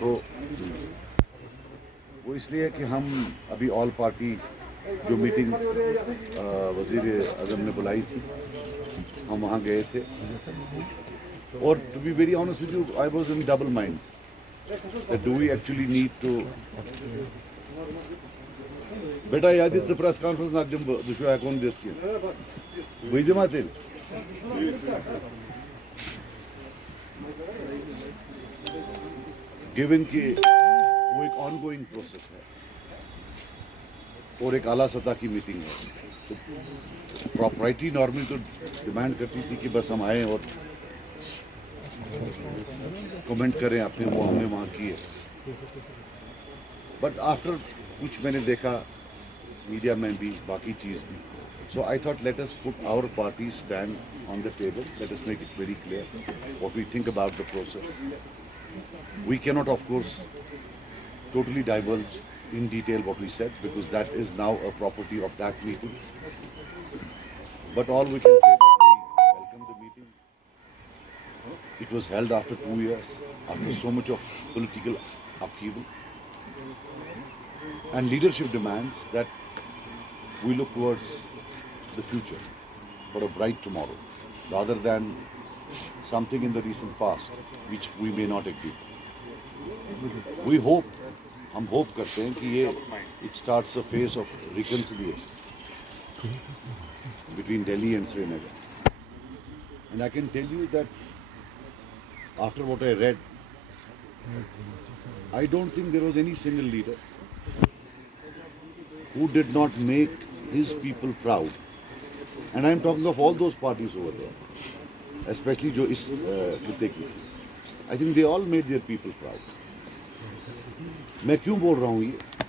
تو وہ اس لیے کہ ہم ابھی آل پارٹی جو میٹنگ وزیر اعظم نے بلائی تھی ہم وہاں گئے تھے اور to be very honest with you I was in double mind do we actually need to بیٹا یاد پریس کانفرنس نہ دم بہت ہیکون دت کی بھائی دما تیل گیون کہ وہ ایک آن گوئنگ پروسیس ہے اور ایک اعلیٰ سطح کی میٹنگ ہے تو پراپرٹی نارملی تو ڈیمانڈ کرتی تھی کہ بس ہم آئیں اور کمنٹ کریں اپنے وہ ہم نے وہاں کیے بٹ آفٹر کچھ میں نے دیکھا میڈیا میں بھی باقی چیز بھی so I thought let us put our party stand on the table let us make it very clear what we think about the process we کی not of course totally divulge in detail what we said because that is now a property of that meeting. But all we can say that we welcome the meeting. It was held after 2 years, after so much of political upheaval. And leadership demands that we look towards the future for a bright tomorrow rather than something in the recent past which we may not agree. We hope ہم hope کرتے ہیں کہ یہ it starts a phase of reconciliation between Delhi and Srinagar and I can tell you that after what I read I don't think there was any single leader who did not make his people proud and I am talking of all those parties over there especially جو اس خطے کی I think they all made their people proud میں کیوں بول رہا ہوں یہ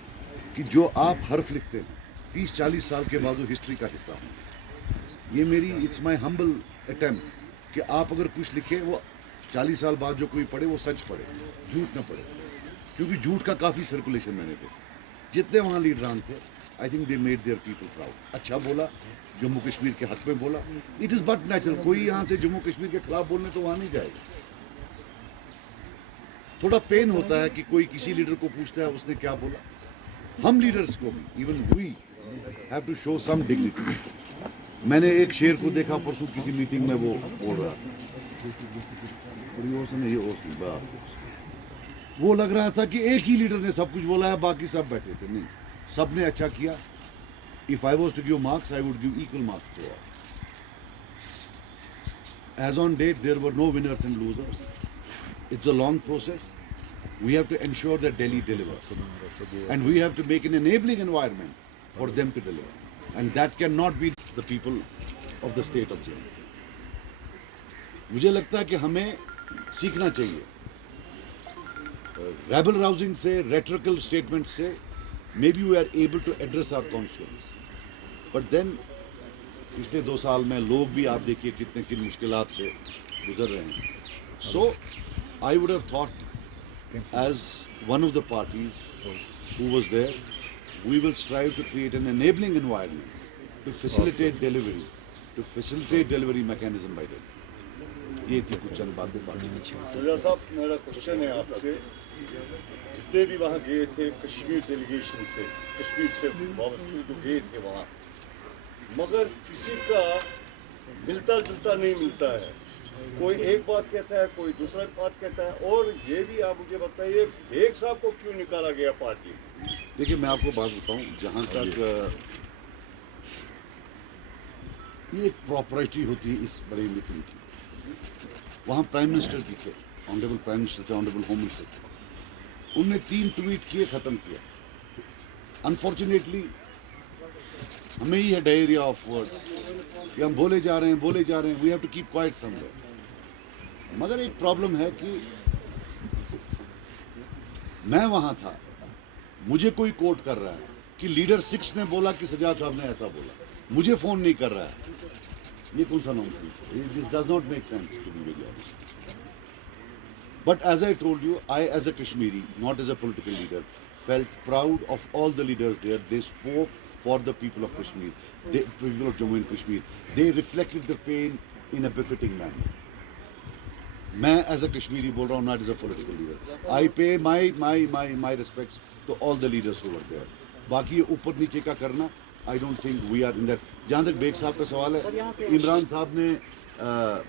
کہ جو آپ حرف لکھتے ہیں 30-40 سال کے بعد وہ ہسٹری کا حصہ ہوں یہ میری اٹس مائی ہمبل اٹیمپٹ کہ آپ اگر کچھ لکھیں وہ 40 سال بعد جو کوئی پڑھے وہ سچ پڑھے جھوٹ نہ پڑھے کیونکہ جھوٹ کا کافی سرکولیشن میں نے تھے جتنے وہاں لیڈران تھے I think they made their people proud اچھا بولا جموں کشمیر کے حق میں بولا اٹ از بٹ نیچرل کوئی یہاں سے جموں کشمیر کے خلاف بولنے تو وہاں نہیں جائے گا تھوڑا پین ہوتا ہے کہ کوئی کسی لیڈر کو پوچھتا ہے اس نے کیا بولا ہم لیڈرز کو بھی even we have to show some dignity میں نے ایک شعر کو دیکھا پرسوں کسی میٹنگ میں وہ بول رہا وہ لگ رہا تھا کہ ایک ہی لیڈر نے سب کچھ بولا ہے باقی سب بیٹھے تھے نہیں سب نے اچھا کیا if I was to give marks I would give equal marks to all. As on date there were no winners and losers. It's a long process. We have to ensure that Delhi delivers. And we have to make an enabling environment for them to deliver. And that cannot be the people of the state of Jammu. مجھے لگتا ہے کہ ہمیں سیکھنا چاہیے rebel راؤزنگ سے rhetorical statement سے may be we are able to address our constituents but then پچھلے 2 سال میں لوگ بھی آپ دیکھیے کتنے کن مشکلات سے گزر رہے ہیں سو I would have thought, as one of the parties who was there, we will strive to create an enabling environment to facilitate delivery mechanism by Delhi. یہ تھی کچھ چند باتیں مرزا صاحب میرا کوشچن ہے آپ سے جتنے بھی وہاں گئے تھے کشمیر ڈیلیگیشن سے کشمیر سے وابستہ جو گئے تھے وہاں مگر کسی کا ملتا جلتا نہیں ملتا ہے کوئی ایک بات کہتا ہے کوئی دوسرا بات کہتا ہے اور یہ بھی آپ مجھے بتائیے بیگ صاحب کو کیوں نکالا گیا پارٹی دیکھیے میں آپ کو بات بتاؤں جہاں تک یہ ایک پراپرٹی ہوتی ہے اس بڑی میٹنگ کی وہاں پرائم منسٹر بھی تھے آنریبل پرائم منسٹر تھے آنریبل ہوم منسٹر تھے ان نے 3 ٹویٹ کیے ختم کیا انفارچونیٹلی ہمیں ہی ہے ڈائریا آف ورڈ کہ ہم بولے جا رہے ہیں we have to keep quiet somewhere مگر ایک پرابلم ہے کہ میں وہاں تھا مجھے کوئی کوٹ کر رہا ہے کہ لیڈر 6 نے بولا کہ سجاد صاحب نے ایسا بولا مجھے فون نہیں کر رہا ہے یہ کون سا نانسنس ہے this does not make sense to be very honest but as I told you I as a Kashmiri not as a political leader felt proud of all the leaders there. They spoke for the people of Kashmir, the people of Jammu and Kashmir. They reflected the pain in a befitting manner. میں as a Kashmiri بول رہا ہوں, not as a political leader. I pay my respects to all the leaders over there. باقی یہ اوپر نیچے کا کرنا, I don't think we are in that. جہاں تک بیگ صاحب کا سوال ہے, عمران صاحب نے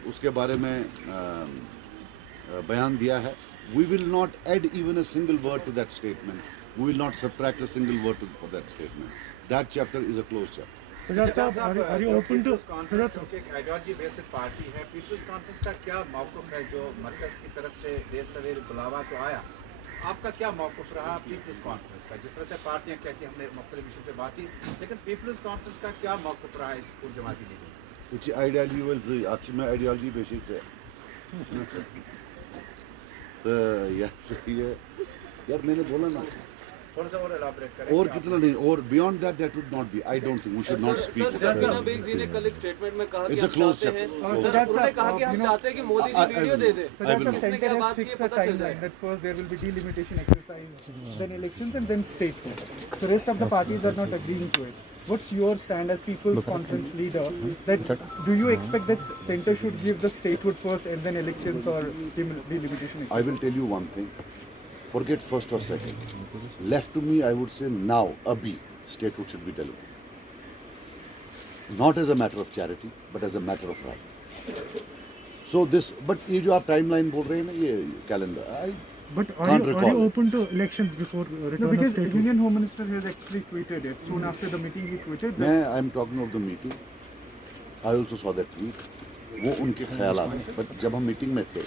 اس کے بارے میں بیان دیا ہے. We will not add even a single word to that statement. We will not subtract a single word for that statement. That chapter is a close chapter. Ideology based party ہے. پیپلز کانفرنس کا کیا موقف ہے جو مرکز کی طرف سے دیر سویر بلاوا تو آیا, آپ کا کیا موقف رہا پیپلز کانفرنس کا؟ جس طرح سے پارٹیاں کہتی ہیں ہم نے مختلف ایشو پہ بات کی, لیکن پیپلز کانفرنس کا کیا موقف رہا اس کو جماعتی لیڈر؟ میں آئیڈیالوجی بیسس ہے تو یار میں نے بولا نا, تھوڑا سا اور ایلابریٹ کریں. اور کتنا نہیں, اور beyond that would not be. I don't think we should not speak. Sir Baig ji نے کل ایک اسٹیٹمنٹ میں کہا کہ ہم چاہتے ہیں, سر انہوں نے کہا کہ ہم چاہتے ہیں کہ مودی جی ویڈیو دے دیں, کس نے کیا بات کی ہے پتہ چل جائے. That first there will be delimitation exercise, then elections, and then statehood. The rest of the parties are not agreeing to it. What's your stand as People's Conference leader? That do you expect that centre should give the statehood first and then elections, or delimitation exercise? I will tell you one thing. Forget first or second. Left to me, I would say now, abhi, statehood should be delivered. Not as a matter of charity, but as a matter of right. So this, but ये जो आप timeline बोल रहे हैं ना, ये calendar, I But can't recall. are you open to elections before return of because the Union Home Minister has actually tweeted it. Soon after the meeting he tweeted that I'm talking of the meeting. I also saw that tweet. वो उनके ख्यालात हैं. But जब हम meeting में थे,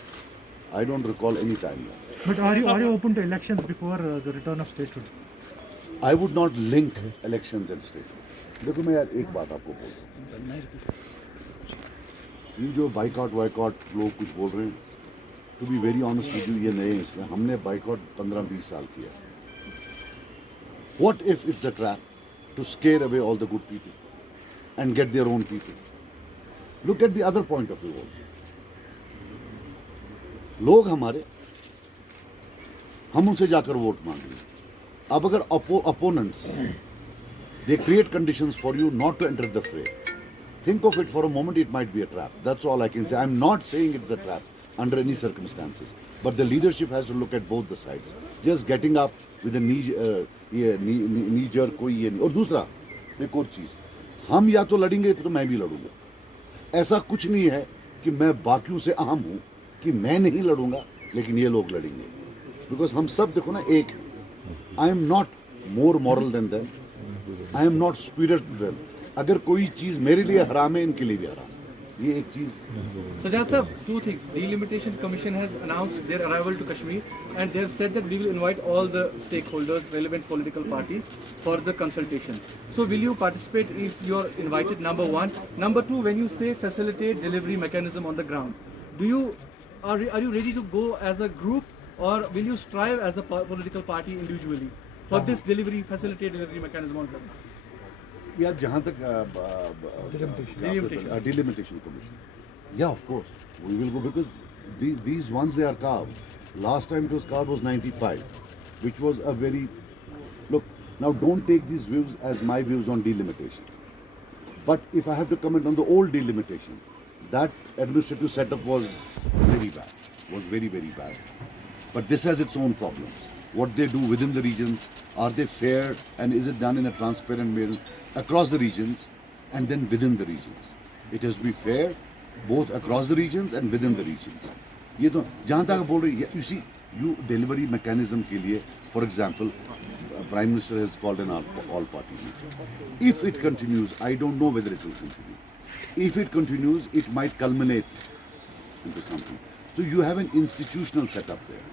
I don't recall any timeline. But are you open to elections before the return of statehood? I would not link elections and statehood. देखो मैं यार एक बात आपको बोलता हूँ, ये जो बाइकआउट वाइकआउट लोग कुछ बोल रहे हैं, to be very honest with you, ये नए हैं इसमें. हमने बाइकआउट 15-20 साल किया. What if it's a trap to scare away all the good people and get their own people? Look at the other point of view also. लोग हमारे, हम उनसे जाकर वोट मांग रहे हैं. अब अगर opponents they create conditions for you not to enter the fray, think of it for a moment, it might be a trap. That's all I can say. I'm not saying it's a trap under any circumstances, but the leadership has to look at both the sides. Just getting up with a knee jerk कोई ये नहीं. और दूसरा एक और चीज़, हम या तो लड़ेंगे तो मैं भी लड़ूंगा. ऐसा कुछ नहीं है कि मैं बाकियों से अहम हूँ कि मैं नहीं लड़ूंगा लेकिन ये लोग लड़ेंगे. बिकॉज हम सब देखो ना एक, I am not more moral than them, I am not superior to them. अगर कोई चीज़ मेरे लिए हराम है, इनके लिए भी हराम है. ये एक चीज़. Sajjad sir, two things. Delimitation Commission has announced their arrival to Kashmir, and they have said that we will invite all the stakeholders, relevant political parties, for the consultations. So will you participate if you are invited? Number one. Number two, when you say facilitate delivery mechanism on the ground, are you ready to go as a group, or will you strive as a political party individually for this facilitate delivery mechanism on the ground? यार जहाँ तक delimitation commission, yeah, of course we will go, because these ones they are carved. Last time it was carved was 95, which was a very, look, now don't take these views as my views on delimitation, but if I have to comment on the old delimitation, that administrative setup was very bad, but this has its own problems. What they do within the regions, are they fair, and is it done in a transparent manner across the regions and then within the regions? It has to be fair both across the regions and within the regions. ये तो जहाँ तक बोल रही है, you see, you delivery mechanism के लिए, for example, Prime Minister has called an all-party meeting. If it continues, I don't know whether it will continue. If it continues, it might culminate into something. So you have an institutional setup there.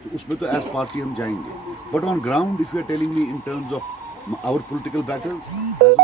तो उसमें तो as party हम जाएंगे. But on ground, if you are telling me in terms of our political battles, as